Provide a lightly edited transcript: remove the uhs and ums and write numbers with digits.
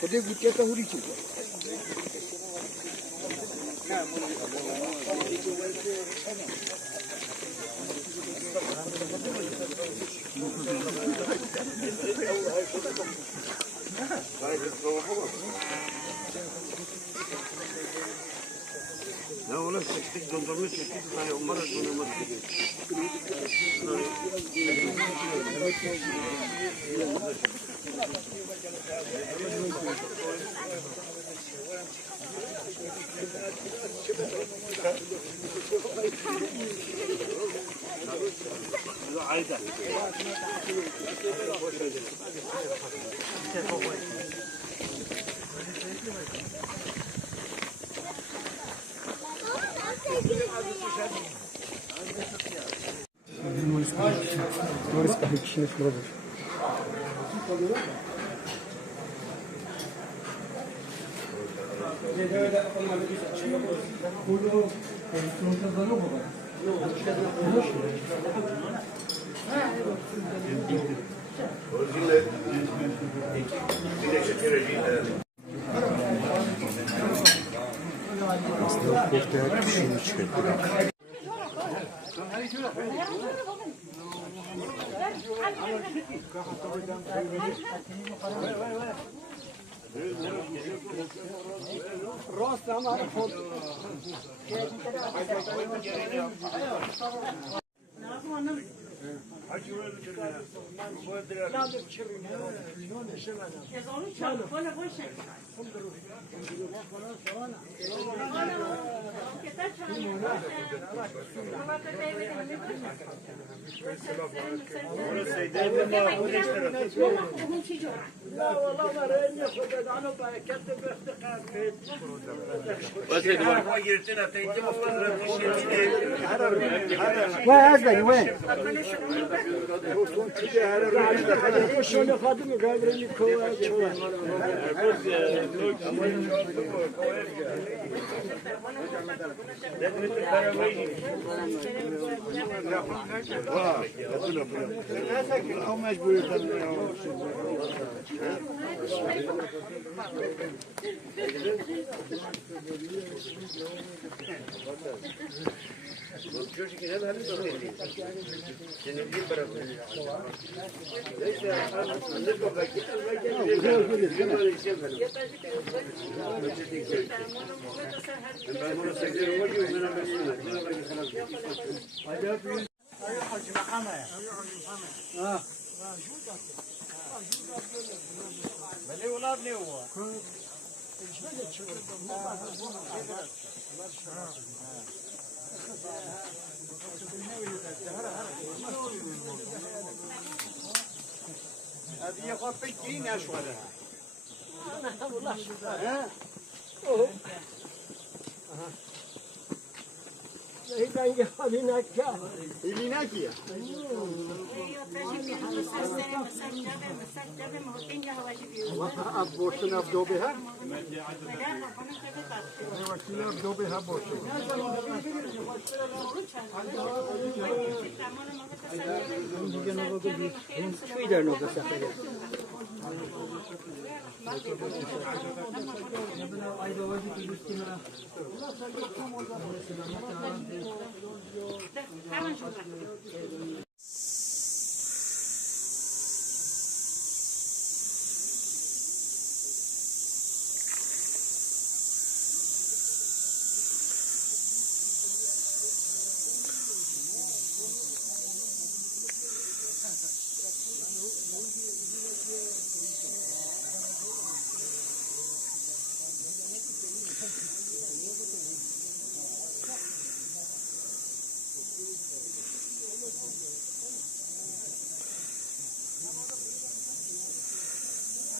خودی گوته تا هوری چی؟ Ne ola çektik dondurma çektik hani onlara dondurma çektik. Ayda. Morris kahve şurada. Aslında koftaya kişini çıkarttık. راست हमारे फोन لا والله ما رأيني خدت عنه باكت بافتقار وين أزبني وين؟ شلون خادم قادرين كوا شلون؟ أو مجبور Çocuk yine ben de söyleyeyim. Senin bir bırakın. Neyse, anne baba git. Ben bunu sekreterim var ki ben anlaşılmıyor. بله اولاد نه هو هذه يخاف بيجين يا شوالة والله ها هيدا هناك هناك يا بورشن افدو بها وكيل افدو بها بورشن شوي در نوبه سفره